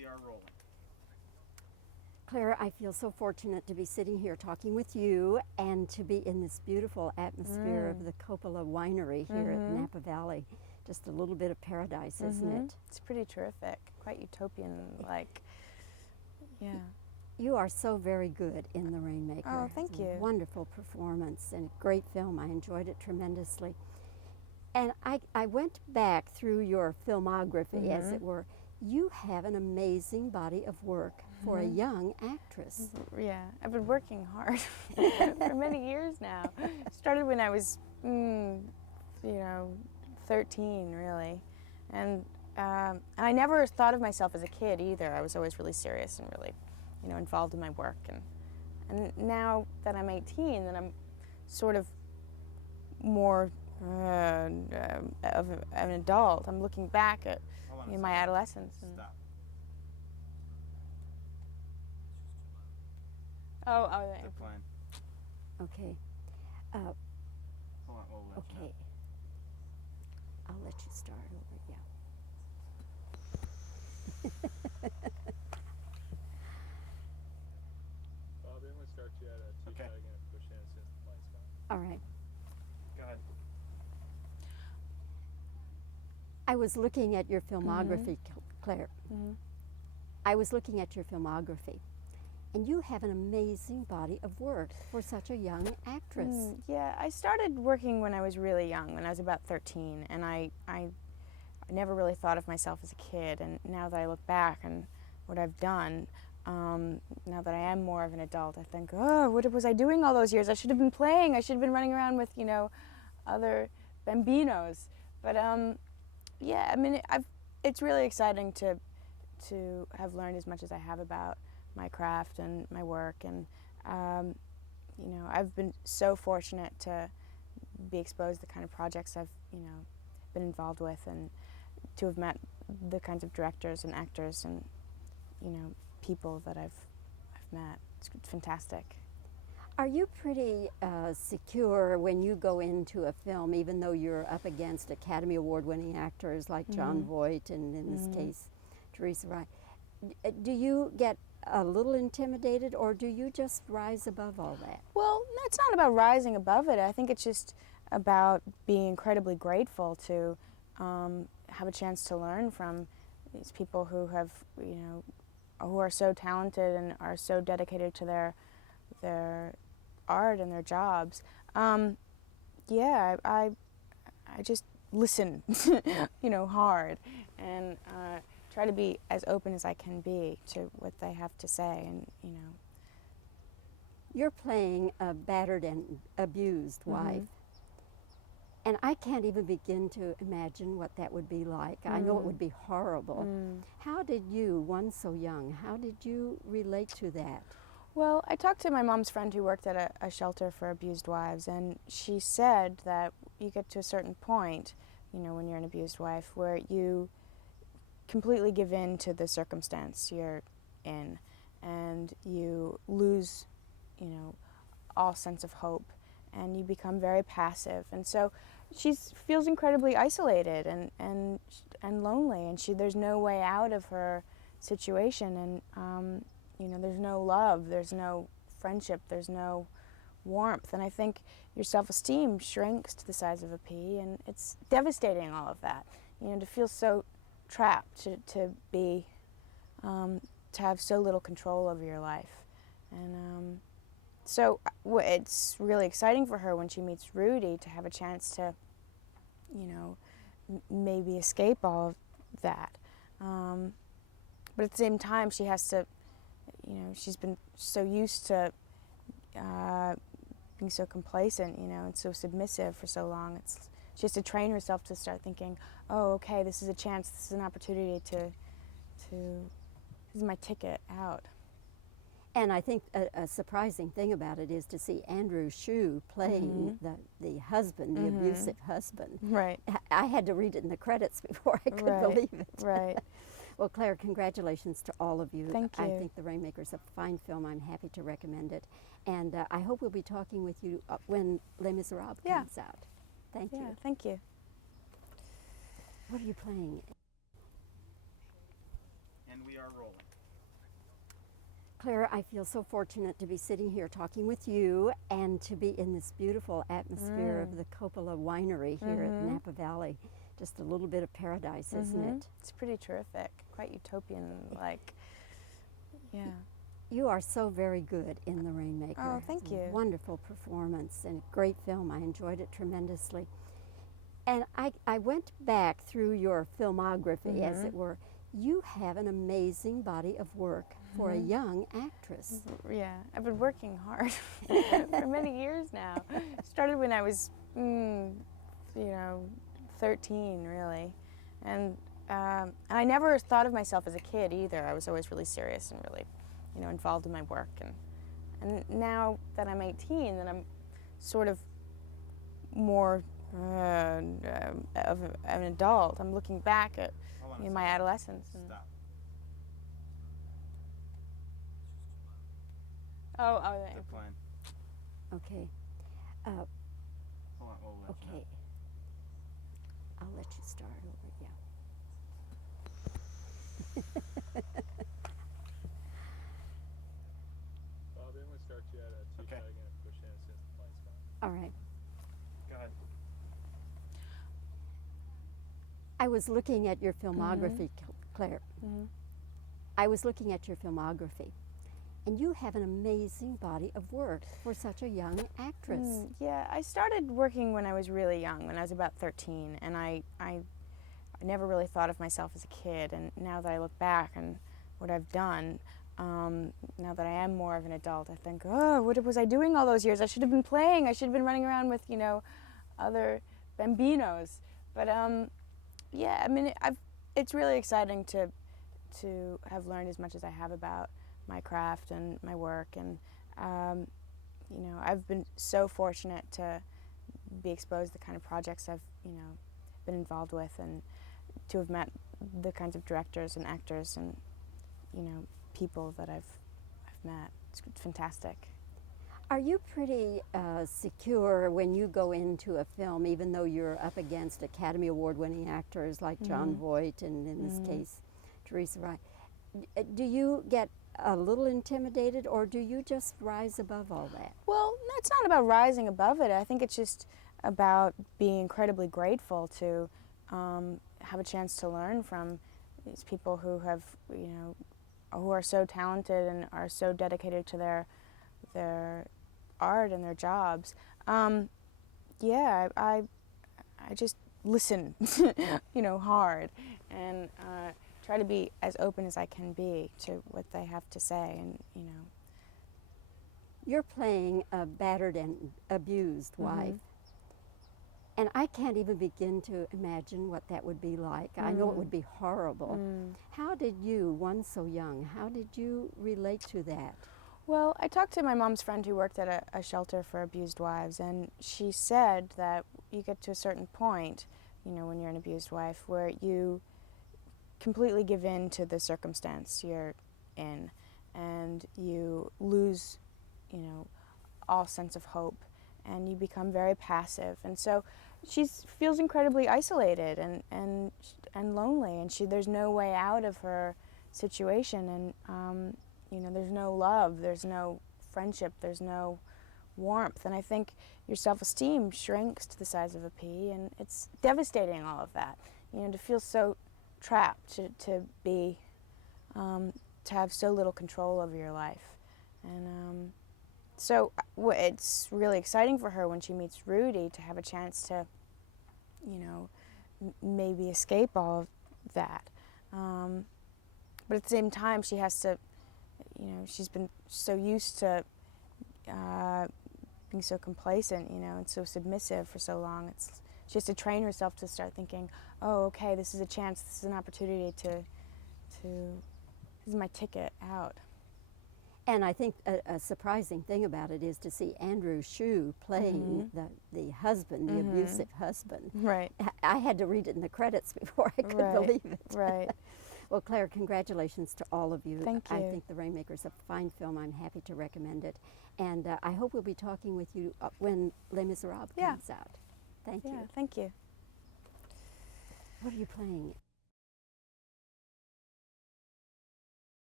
we are rolling. Claire, I feel so fortunate to be sitting here talking with you and to be in this beautiful atmosphere of the Coppola Winery here at Napa Valley. Just a little bit of paradise, isn't it? It's pretty terrific, quite utopian-like. Yeah. You are so very good in The Rainmaker. Oh, thank you. Wonderful performance and great film. I enjoyed it tremendously. And I went back through your filmography, as it were. You have an amazing body of work for a young actress. Yeah, I've been working hard for many years now. Started when I was, 13, really. And I never thought of myself as a kid either. I was always really serious and really, involved in my work. And now that I'm 18, then I'm sort of more of an adult. I'm looking back at my adolescence. Stop. Oh, They're playing. Okay. Hold on, we'll let you know. Okay. I'll let you start over, yeah. Bobbie, I'm going to start you at a two shot again and push in as soon as the lights go. All right. Go ahead. I was looking at your filmography, Claire. I was looking at your filmography, and you have an amazing body of work for such a young actress. Yeah, I started working when I was really young, when I was about 13, and I never really thought of myself as a kid. And now that I look back and what I've done, now that I am more of an adult, I think, oh, what was I doing all those years? I should have been playing. I should have been running around with, other bambinos. But yeah, I mean, it's really exciting to have learned as much as I have about my craft and my work, and I've been so fortunate to be exposed to the kind of projects I've been involved with, and to have met the kinds of directors and actors and people that I've met. It's fantastic. Are you pretty secure when you go into a film, even though you're up against Academy Award-winning actors like Jon Voight and, in this case, Teresa Wright? Do you get a little intimidated, or do you just rise above all that? Well, no, it's not about rising above it. I think it's just about being incredibly grateful to have a chance to learn from these people who have, who are so talented and are so dedicated to their art and their jobs. Yeah, I just listen, hard, and try to be as open as I can be to what they have to say, and You're playing a battered and abused wife, and I can't even begin to imagine what that would be like. I know it would be horrible. How did you, one so young, how did you relate to that? Well, I talked to my mom's friend who worked at a shelter for abused wives, and she said that you get to a certain point, when you're an abused wife, where you completely give in to the circumstance you're in, and you lose, all sense of hope, and you become very passive. And so she feels incredibly isolated and lonely, and there's no way out of her situation, and there's no love, there's no friendship, there's no warmth, and I think your self-esteem shrinks to the size of a pea, and it's devastating, all of that, to feel so trapped, to be, to have so little control over your life. And so it's really exciting for her when she meets Rudy to have a chance to, maybe escape all of that. But at the same time, she has to, she's been so used to being so complacent, and so submissive for so long. She has to train herself to start thinking, oh, okay, this is a chance, this is an opportunity to this is my ticket out. And I think a surprising thing about it is to see Andrew Shue playing the husband, the abusive husband. Right. I had to read it in the credits before I could believe it. Right. Well, Claire, congratulations to all of you. Thank you. I think The Rainmaker is a fine film. I'm happy to recommend it. And I hope we'll be talking with you when Les Miserables comes out. Thank you. Thank you. What are you playing? And we We are rolling. Claire, I feel so fortunate to be sitting here talking with you and to be in this beautiful atmosphere of the Coppola Winery here at Napa Valley. Just a little bit of paradise, isn't it? It's pretty terrific, quite utopian, like, yeah. You are so very good in The Rainmaker. Oh, thank It's a you. wonderful performance and a great film. I enjoyed it tremendously. And I went back through your filmography, as it were. You have an amazing body of work for a young actress. Yeah, I've been working hard for many years now. Started when I was, 13, really. And I never thought of myself as a kid either. I was always really serious and really, involved in my work. And now that I'm 18, then I'm sort of more of an adult. I'm looking back at my adolescence. Stop. Oh, They're playing. Okay. Hold on. We'll let you know. Okay. I'll let you start over, yeah. Bobbie, I'm going to start you at a two Okay. shot again and push in since the blind spot. All right. Go ahead. I was looking at your filmography, Claire. I was looking at your filmography, and you have an amazing body of work for such a young actress. Yeah, I started working when I was really young, when I was about 13, and I never really thought of myself as a kid. And now that I look back and what I've done, now that I am more of an adult, I think, oh, what was I doing all those years? I should have been playing. I should have been running around with, other bambinos. But yeah, I mean, it's really exciting to have learned as much as I have about my craft and my work, and I've been so fortunate to be exposed to the kind of projects I've been involved with, and to have met the kinds of directors and actors and people that I've met. It's fantastic. Are you pretty secure when you go into a film, even though you're up against Academy Award-winning actors like Jon Voight and, in this case, Teresa Wright? Do you get a little intimidated, or do you just rise above all that? Well, no, it's not about rising above it. I think it's just about being incredibly grateful to have a chance to learn from these people who have, who are so talented and are so dedicated to their art and their jobs. Yeah, I just listen, hard, and try to be as open as I can be to what they have to say, and You're playing a battered and abused wife, and I can't even begin to imagine what that would be like. I know it would be horrible. How did you, one so young, how did you relate to that? Well, I talked to my mom's friend who worked at a shelter for abused wives, and she said that you get to a certain point, when you're an abused wife, where you completely give in to the circumstance you're in, and you lose, all sense of hope, and you become very passive. And so she feels incredibly isolated and lonely, and there's no way out of her situation, and there's no love, there's no friendship, there's no warmth, and I think your self-esteem shrinks to the size of a pea, and it's devastating, all of that, to feel so trapped, to be, to have so little control over your life. And so it's really exciting for her when she meets Rudy to have a chance to, maybe escape all of that. But at the same time, she has to, she's been so used to being so complacent, and so submissive for so long. She has to train herself to start thinking, oh, okay, this is a chance, this is an opportunity to this is my ticket out. And I think a surprising thing about it is to see Andrew Shue playing the husband, the abusive husband. Right. I had to read it in the credits before I could believe it. Right. Well, Claire, congratulations to all of you. Thank you. I think The Rainmaker is a fine film. I'm happy to recommend it. And I hope we'll be talking with you when Les Miserables comes out. Thank you. Yeah, thank you. What are you playing?